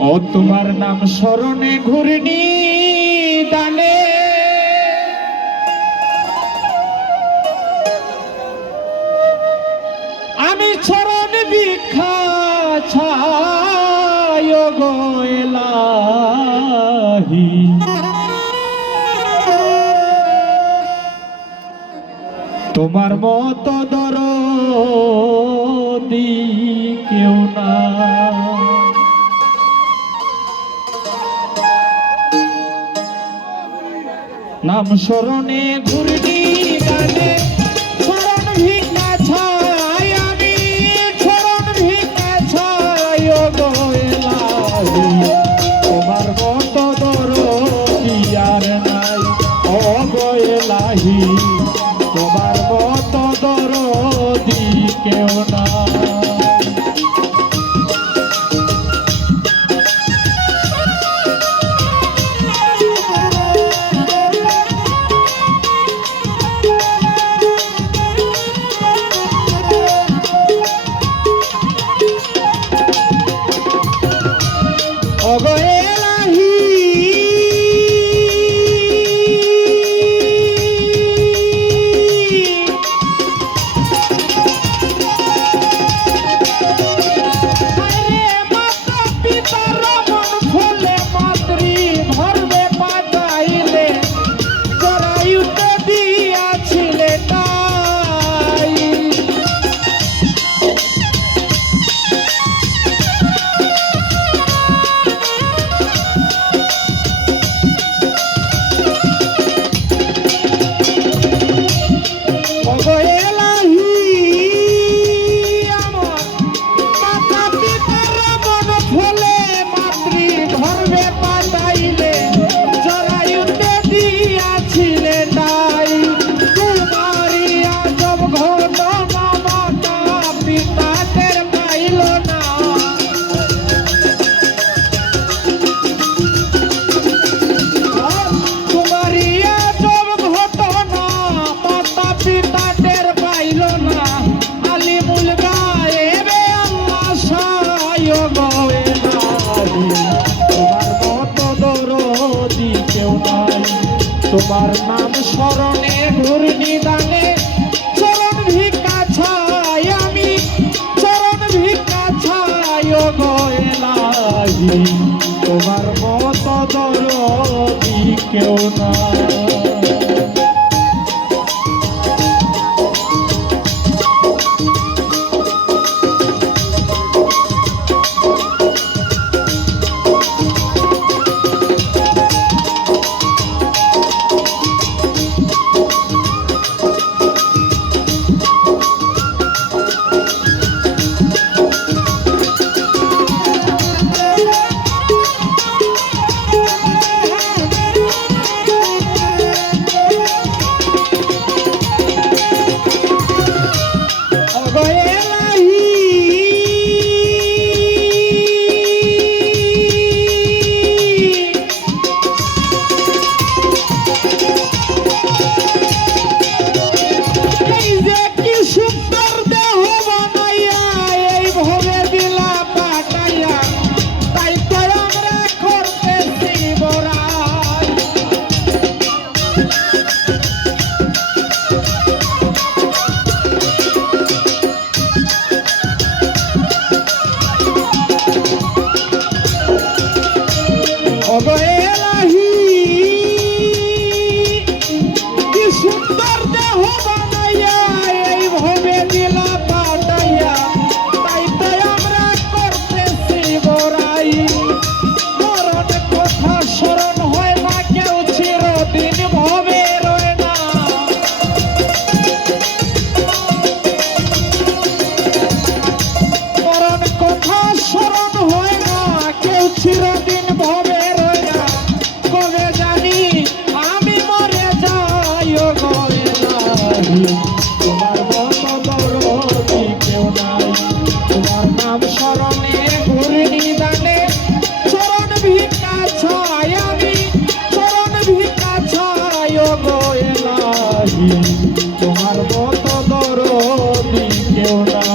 ও তোমার নাম স্মরণে ঘূর্ণি দানে আমি চরণ ভিক্ষা ছায় গো এলাহি তোমার মতো দরদি কেউ না। নাম স্মরণে ঘূর্ণি দানে চরণ ভিক্ষা ছায় আমি চরণ ভিক্ষা ছায় গো এলাহি তোমার মতো দরদি আর নাই ও গো এলাহি তোমার মতো দরদি কেউ না। তোমার নাম স্মরণে ঘূর্ণি দানে চরণ ভিক্ষা ছায় আমি চরণ ভিক্ষা ছায় গো এলাহি তোমার মতো দরদি কেউ না। চিরদিন ভবে রয়া কবে জানি আমি মরে যাই গো এলাহি তোমার মতো দরদি কেউ নাই তোমার নাম স্মরণে ঘূর্ণি দানে চরণ ভিক্ষা ছায় আমি চরণ ভিক্ষা ছায় গো এলাহি তোমার মতো দরদি কেউ নাই।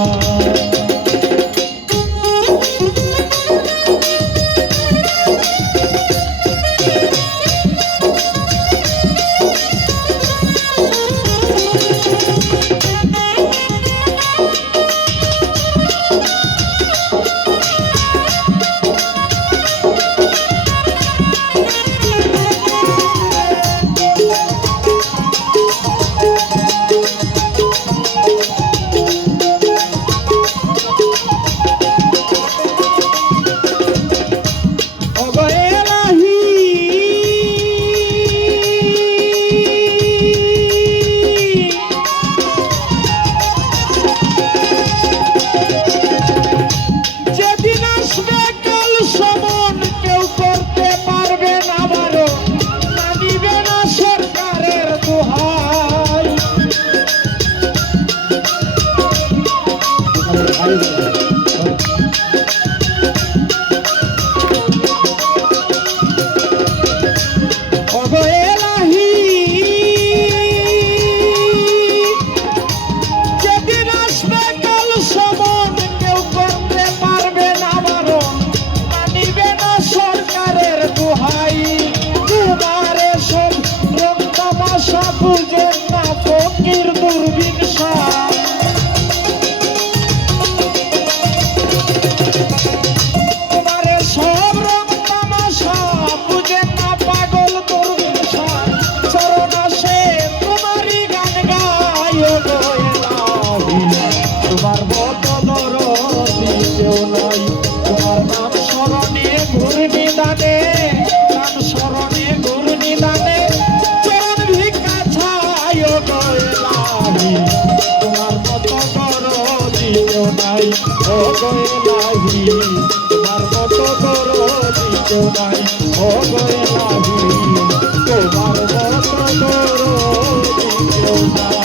কেউ নাই ও গো এলাহি তোমার মতো দরদি কেউ নাই